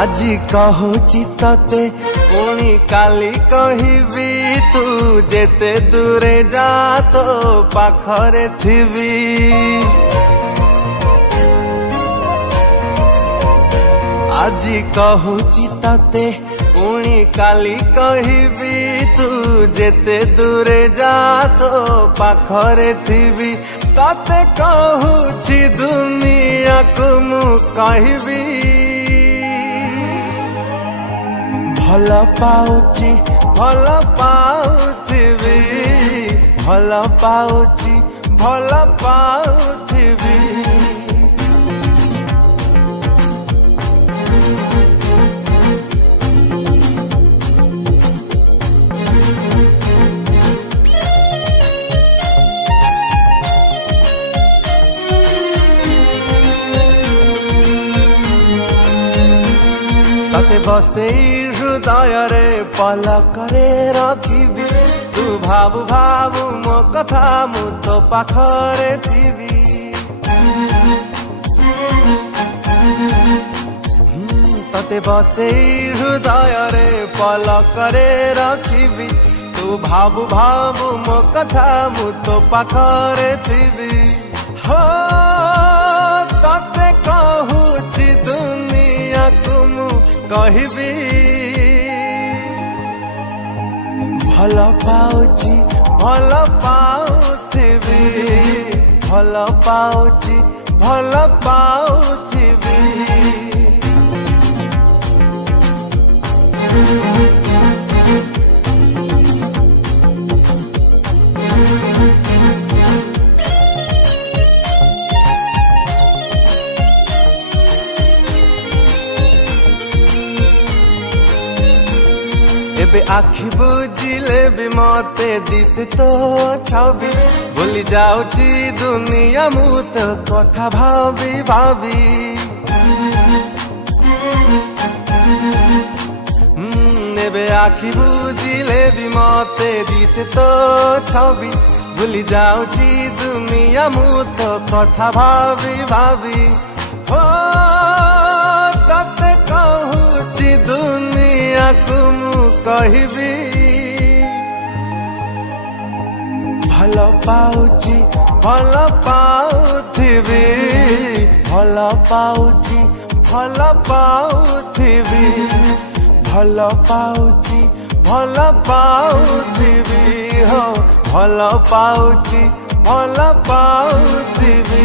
আজি কহুছি ততে পুনি কালি কহিবি তু যেতে দূরে যা তো পাখরে থিবি। আজি কহুছি ততে পুনি কালি কহিবি তু যেতে দূরে যা তো পাখরে থিবি। ততে কহুছি দুনিয়াকু মু কহিবি ভাল পাউছি ভাল পাউথিবি, ভাল পাউছি ভাল পাউথিবি। तते बसेई हृदयरे पलकरे रखिबि तू भाबु भाबु मो कथा मु तो पाखरे थिबि। तते बसेई हृदयरे पलकरे रखिबि तू भाबु भाबु मो कथा मु तो पाखरे थिबि। हो तते कहुछि दुनिया तुमु कहिबि ভাল পাউছি ভাল পাউথিবি, ভাল পাউছি ভাল পাউথিবি। एबे आखि बुझिले भी मते दिसे तो छवि भूली जाउछि दुनिया मु तो कथा भाबी भाबी। एबे आखि बुझिले भी मते दिसे तो छवि भूली जाउछि दुनिया मु तो कथा भाबी भाबी। हो तते कहुछि दुनिया को कहिबि ভাল পাউছি ভাল পাউথিবি, ভাল পাউছি ভাল পাউথিবি, ভাল পাউছি ভাল পাউথিবি। हो ভাল পাউছি ভাল পাউথিবি।